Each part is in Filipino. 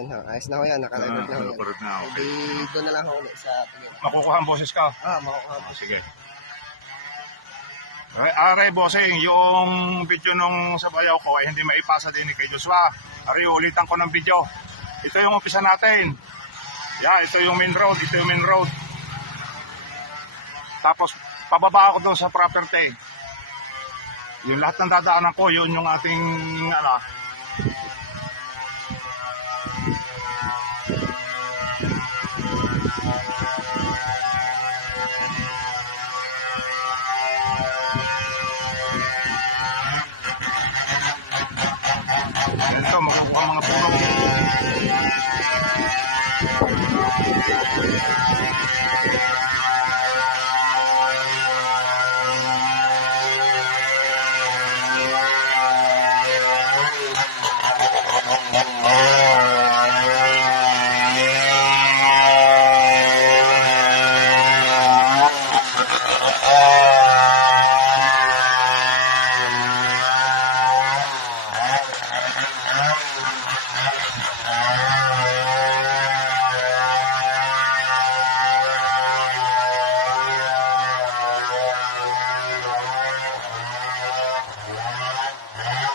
Yun ho, ayos na ho yan, naka-record na ho yan. Nakarecord na, okay. Hindi doon na lang ho ulit sa tingin. Makukuha ang boses ka? Makukuha po. Sige. Aray, bossing, yung video nung sa bayaw ko ay hindi maipasa din ni kay Joshua. Aray, ulitan ko ng video. Ito yung umpisa natin. Ito yung main road, ito yung main road. Tapos, pababa ako doon sa property. Yung lahat ng dadaanan ko, yun yung ating, ito, makukuha mga pulong.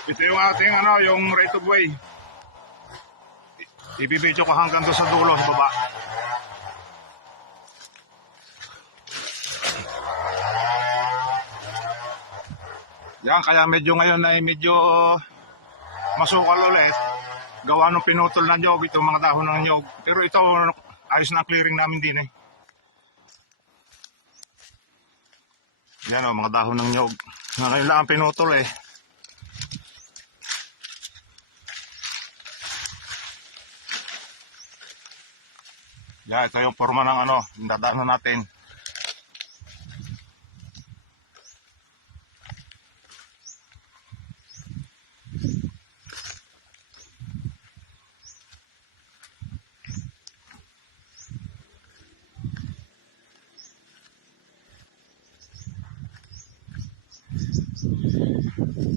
Ito yung ating yung right of way. Ibibidyo ko hanggang doon sa dulo sa baba. Yan, kaya medyo ngayon ay medyo masukal ulit. Gawa nung pinutol na nyog, itong mga dahon ng nyog. Pero ito, ayos na clearing namin din eh. Yan mga dahon ng nyog. Ngayon lang ang pinutol eh. Yan, ito yung forma ng yung dadaanan natin.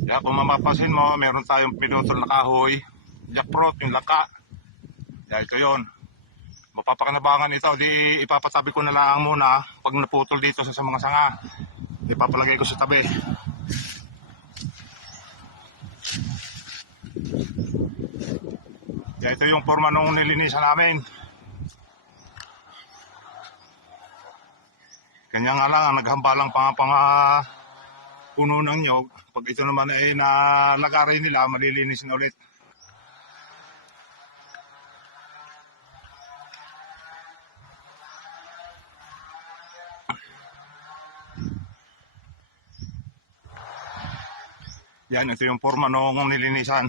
Yan, kung mamapasin mo, meron tayong pinutol na kahoy, jackfruit, yung laka. Yan, ito yun. Mapapakinabangan ito, di ipapatabi ko na lang muna pag naputol dito sa mga sanga. Ipapalagay ko sa tabi. Yan, ito yung forma nung nilinisan namin. Kanya nga lang, naghambalang pang puno ng nyog. Pag ito naman ay nalagaray nila, malilinis na ulit. Yan, ito yung forma nung nilinisan.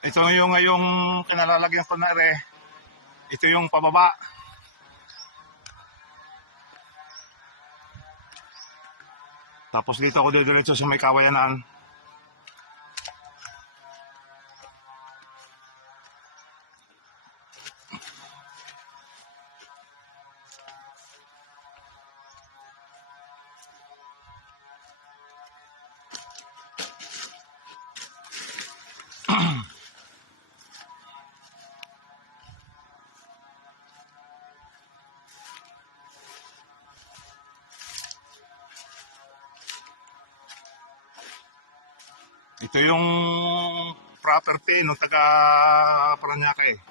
Ito yung kinalalagyan ko na rin. Ito yung pababa. Tapos dito ako diretso sa may kawayanan. Ito yung property no taga Paranaque.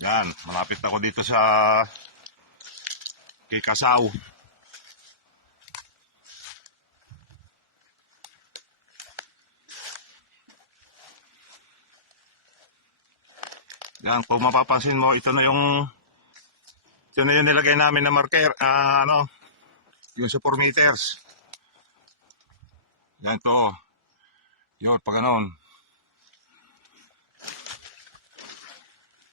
Yan, malapit ako dito sa Kikasaw. Yan, kung mapapansin mo, ito na yung nilagay namin na marker, yung sa 4 meters. Yan to. Yun, pag ganon.